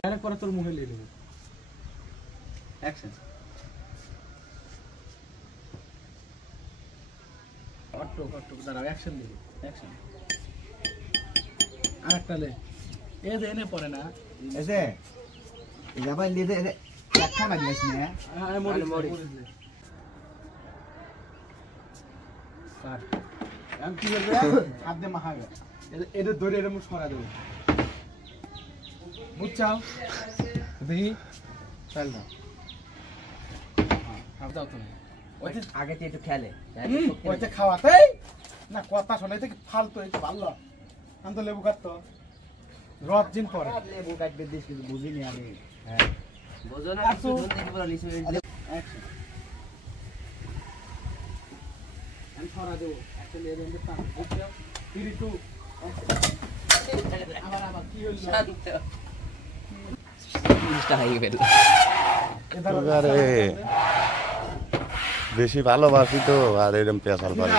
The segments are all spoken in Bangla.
ডাইরেক্ট করে তোর মুখে লিয়ে দেবো অ্যাকশন অটো অটো দাঁড়াও অ্যাকশন দিবি অ্যাকশন আরেকটা লে এই যে এনে পড়ে না এই যে যাবাই লিয়ে দে একটা মারিস না হ্যাঁ মরি কাট আমি কি করবে হাত দিয়ে মাখাবে এটা ধরে এরকম সরা দেবো বুঝছাও দেখি চল দাও হ্যাঁ দাও তুমি ওইতে আগে তো একটু খেলে ওইতে খাওয়াতে না কথা শোনাই থেকে ফালতু এই ভালো আমি তো লেবু কাটতো রদ দিন পরে লেবু কাটবে দিস কিছু বুঝিনি আমি হ্যাঁ বুঝো না কিছু ধুন দেখি বলা লিসু অ্যাকশন আমি সরা দেবো একটা লেবু এনে টান বুঝছাও 3 2 আবার কি হলো শান্ত ইনস্টা হাই গেল আরে বেশি ভালোবাসি তো আর এরকম পেশাল পারি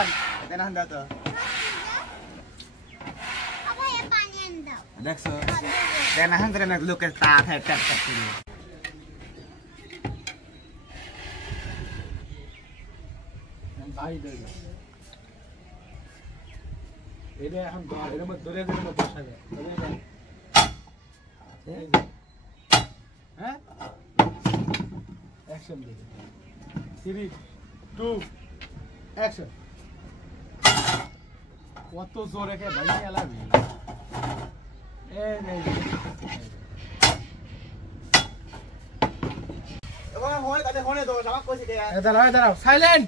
দেখছো দেন হান করে না লোকের তা খায় ট্যাপ ট্যাপ করে ভাই দেই এটা এখন এর মধ্যে ধরে ধরে বসা যায় হ্যাঁ অ্যাকশন দিবি 3 2 অ্যাকশন কত জোরে কে ভাই এলাবি এই নেই দাঁড়াও সাইলেন্ট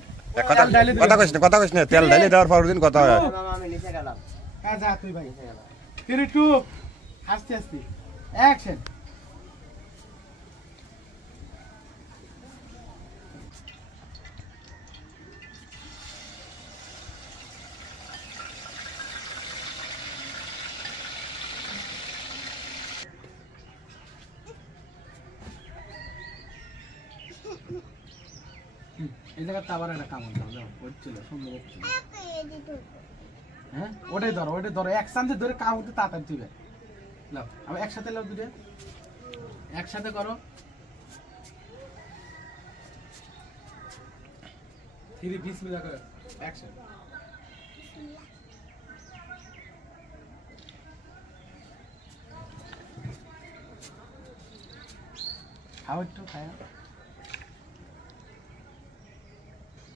কথা কইস না তেল ঢালি দেওয়ার পর দিন কথা হয় আমি নিচে গেলাম হ্যাঁ যা তুই ভাই 3 2 আস্তে আস্তে অ্যাকশন এই জায়গাতে আবার একটা কাম হচ্ছিল সুন্দর হচ্ছিল হ্যাঁ ওটাই ধরো একসাথে ধরে কাম হতে তাড়াতাড়ি তুই লাও আবার একসাথে লাও দুটো একসাথে করো 3 বিসমিল্লাহ করো অ্যাকশন খাও একটু খাও